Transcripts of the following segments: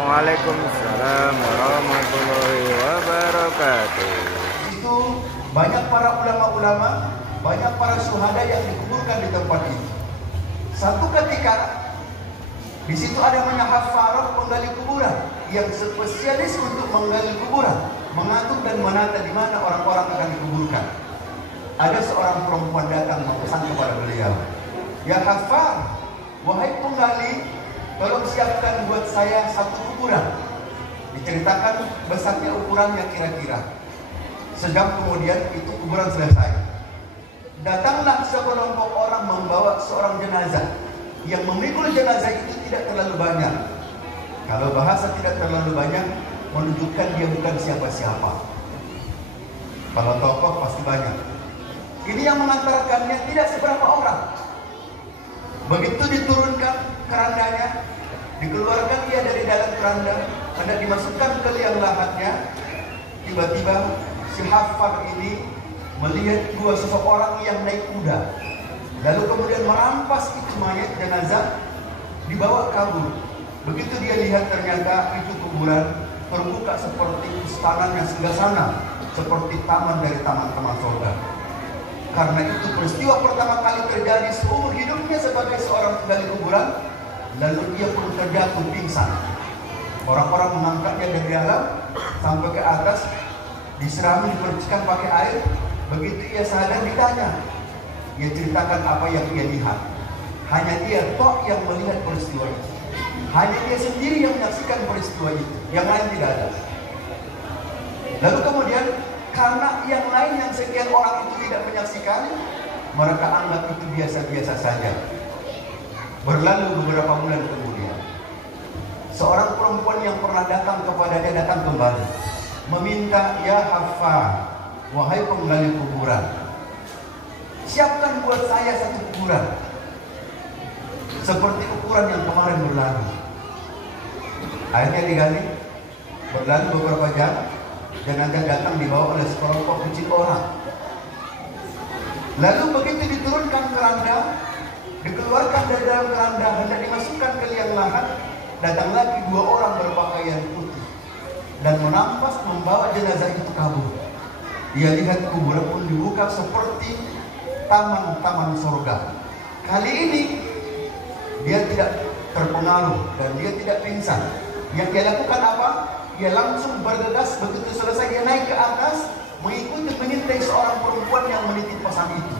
Waalaikumsalam warahmatullahi wabarakatuh. Itu banyak para ulama-ulama, banyak para syuhada yang dikuburkan di tempat itu. Satu ketika di situ ada namanya haffarah, penggali kuburan yang spesialis untuk menggali kuburan, mengatur dan menata di mana orang-orang akan dikuburkan. Ada seorang perempuan datang memesan kepada beliau, "Ya Haffar, wahai penggali, tolong siapkan buat saya satu kuburan." Diceritakan besarnya ukurannya kira-kira. Sejam kemudian itu kuburan selesai. Datanglah sekelompok orang membawa seorang jenazah. Yang memikul jenazah itu tidak terlalu banyak. Kalau bahasa tidak terlalu banyak menunjukkan dia bukan siapa-siapa. Kalau tokoh pasti banyak. Ini yang mengantarkannya tidak seberapa orang. Begitu diturunkan kerandanya, dikeluarkan dia dari dalam keranda, hendak dimasukkan ke liang lahatnya. Tiba-tiba si Haffar ini melihat dua sosok orang yang naik kuda, lalu kemudian merampas itu mayat jenazah, dibawa kabur. Begitu dia lihat ternyata itu kuburan terbuka seperti istana yang singgasana, seperti taman dari taman-taman surga. Karena itu peristiwa pertama kali terjadi seumur hidupnya sebagai seorang penggali kuburan. Lalu dia pun terjatuh pingsan. Orang-orang mengangkatnya dari dalam sampai ke atas, diserami, dipercikan pakai air. Begitu ia sadar ditanya, ia ceritakan apa yang ia lihat. Hanya dia tok yang melihat peristiwa itu. Hanya dia sendiri yang menyaksikan peristiwa itu. Yang lain tidak ada. Lalu kemudian karena yang lain yang sekian orang itu tidak menyaksikan, mereka anggap itu biasa-biasa saja. Berlalu beberapa bulan kemudian, seorang perempuan yang pernah datang kepadanya datang kembali, meminta, "Ya Haffar, wahai penggali kuburan, siapkan buat saya satu kuburan seperti ukuran yang kemarin berlalu." Akhirnya digali. Berlalu beberapa jam, jenazah datang dibawa oleh sekelompok kecil orang. Lalu begitu diturunkan keranda, dikeluarkan dari dalam keranda, hendak dimasukkan ke liang lahat, datang lagi dua orang berpakaian putih dan merampas membawa jenazah itu kabur. Dia lihat kuburan pun dibuka seperti taman-taman surga. Kali ini dia tidak terpengaruh dan dia tidak pingsan. Yang dia lakukan apa? Dia langsung bergegas. Begitu selesai dia naik ke atas, mengikuti mengintai seorang perempuan yang menitip pesan itu.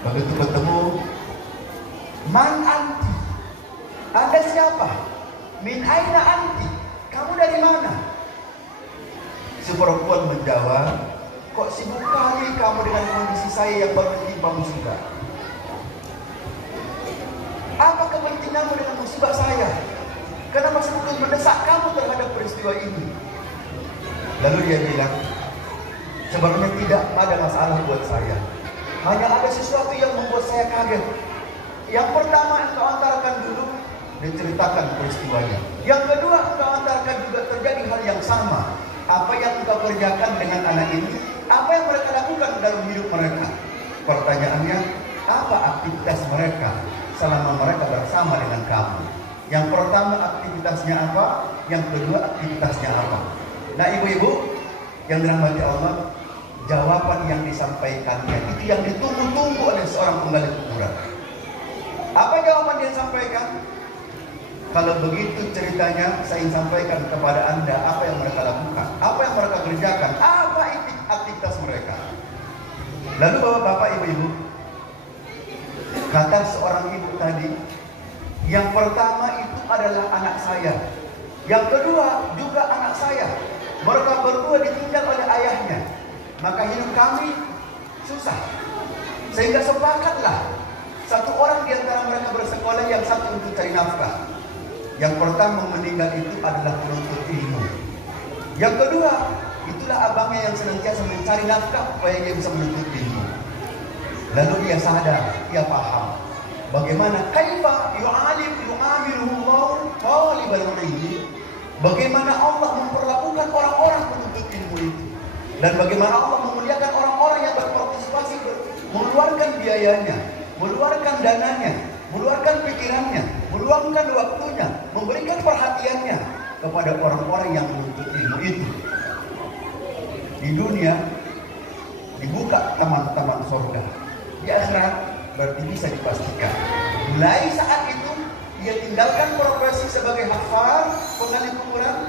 Begitu ketemu, "Man anti? Anda siapa? Min aina anti? Kamu dari mana?" Si perempuan menjawab, "Kok sibuk kali kamu dengan kondisi saya yang baru ditimpa musibah? Apa kepentinganmu dengan musibah saya? Kenapa semakin mendesak kamu terhadap peristiwa ini?" Lalu dia bilang, "Sebenarnya tidak ada masalah buat saya. Hanya ada sesuatu yang membuat saya kaget. Yang pertama engkau antarkan dulu," diceritakan peristiwanya. "Yang kedua engkau antarkan juga terjadi hal yang sama. Apa yang engkau kerjakan dengan anak ini? Apa yang mereka lakukan dalam hidup mereka?" Pertanyaannya, apa aktivitas mereka selama mereka bersama dengan kamu? Yang pertama aktivitasnya apa? Yang kedua aktivitasnya apa? Nah ibu-ibu yang dirahmati Allah, jawaban yang disampaikannya itu yang ditunggu-tunggu oleh seorang penggali kuburan. Apa jawaban dia sampaikan? Kalau begitu ceritanya, saya ingin sampaikan kepada Anda apa yang mereka lakukan, apa yang mereka kerjakan, apa aktivitas mereka. Lalu bapak-bapak, ibu-ibu, kata seorang ibu tadi, yang pertama itu adalah anak saya. Yang kedua juga anak saya. Mereka berdua ditinggal oleh ayahnya. Maka hidup kami susah. Sehingga sepakatlah satu orang di antara mereka bersekolah, yang satu untuk cari nafkah. Yang pertama meninggal itu adalah penuntut ilmu. Yang kedua, itulah abangnya yang senantiasa mencari nafkah supaya dia bisa menuntut ilmu. Lalu dia sadar, dia paham bagaimana kaifa yu'amiluhullahu talibal ilmi, bagaimana Allah memperlakukan orang-orang penuntut ilmu itu, dan bagaimana Allah memuliakan orang-orang yang berpartisipasi, mengeluarkan biayanya, mengeluarkan dananya, mengeluarkan pikirannya, meluangkan waktunya, memberikan perhatiannya. kepada orang-orang yang menuntut ilmu itu. Di dunia dibuka taman-taman surga. Di akhirat berarti bisa dipastikan. Mulai saat itu dia tinggalkan profesi sebagai hafal, penggali kuburan.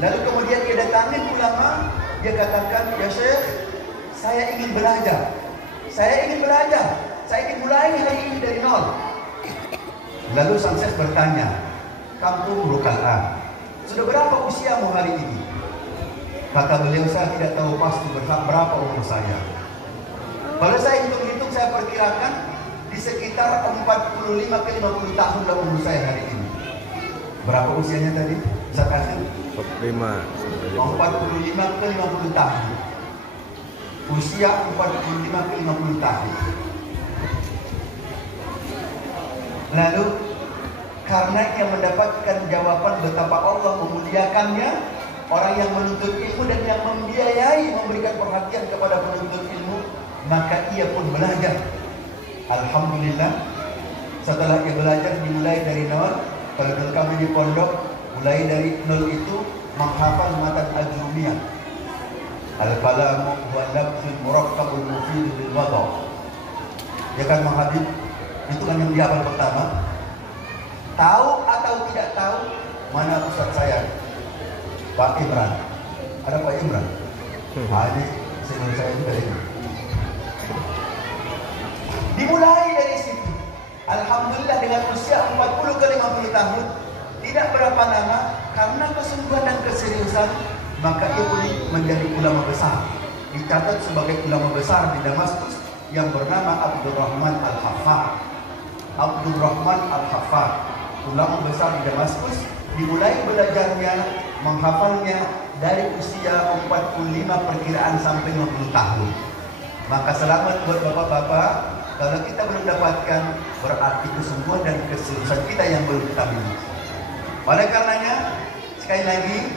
Lalu kemudian dia datangin ulama. Dia katakan, ya Syekh, saya ingin belajar. Saya ingin belajar. Saya ingin mulai hari ini dari nol. Lalu sang Syekh bertanya, kamu berkalah. Sudah berapa usiamu hari ini? Kata beliau, saya tidak tahu pasti berapa umur saya. Kalau saya hitung-hitung, saya perkirakan di sekitar 45 ke 50 tahun lah umur saya hari ini. Berapa usianya tadi? Bisa kasih? 45 ke 50 tahun. Usia 45 ke 50 tahun. Lalu karena ia mendapatkan jawaban betapa Allah memuliakannya, orang yang menuntut ilmu dan yang membiayai, memberikan perhatian kepada penuntut ilmu, maka ia pun belajar. Alhamdulillah, setelah ia belajar dimulai dari nol. Kalau dulu kami di pondok, mulai dari nol itu menghafal matan ajrumiyah. Al-kalamu huwa lafzul murakkabul mufid bil wadha. Dia kan menghafal itu kan yang dihafal pertama. Tahu atau tidak tahu, mana ustaz saya? Pak Imran. Ada Pak Imran? Ini senior saya juga ini. Dimulai dari situ. Alhamdulillah dengan usia 40 ke 50 tahun, tidak berapa lama karena kesungguhan dan keseriusan, maka ia pun menjadi ulama besar. Dicatat sebagai ulama besar di Damaskus yang bernama Abdurrahman Al-Haffar. Abdurrahman Al-Haffar, ulama besar di Damaskus, dimulai belajarnya, menghafalnya dari usia 45 perkiraan sampai 50 tahun. Maka selamat buat bapak-bapak. Kalau kita belum dapatkan, berarti kesungguhan dan keseriusan kita yang belum kita miliki. Oleh karenanya, sekali lagi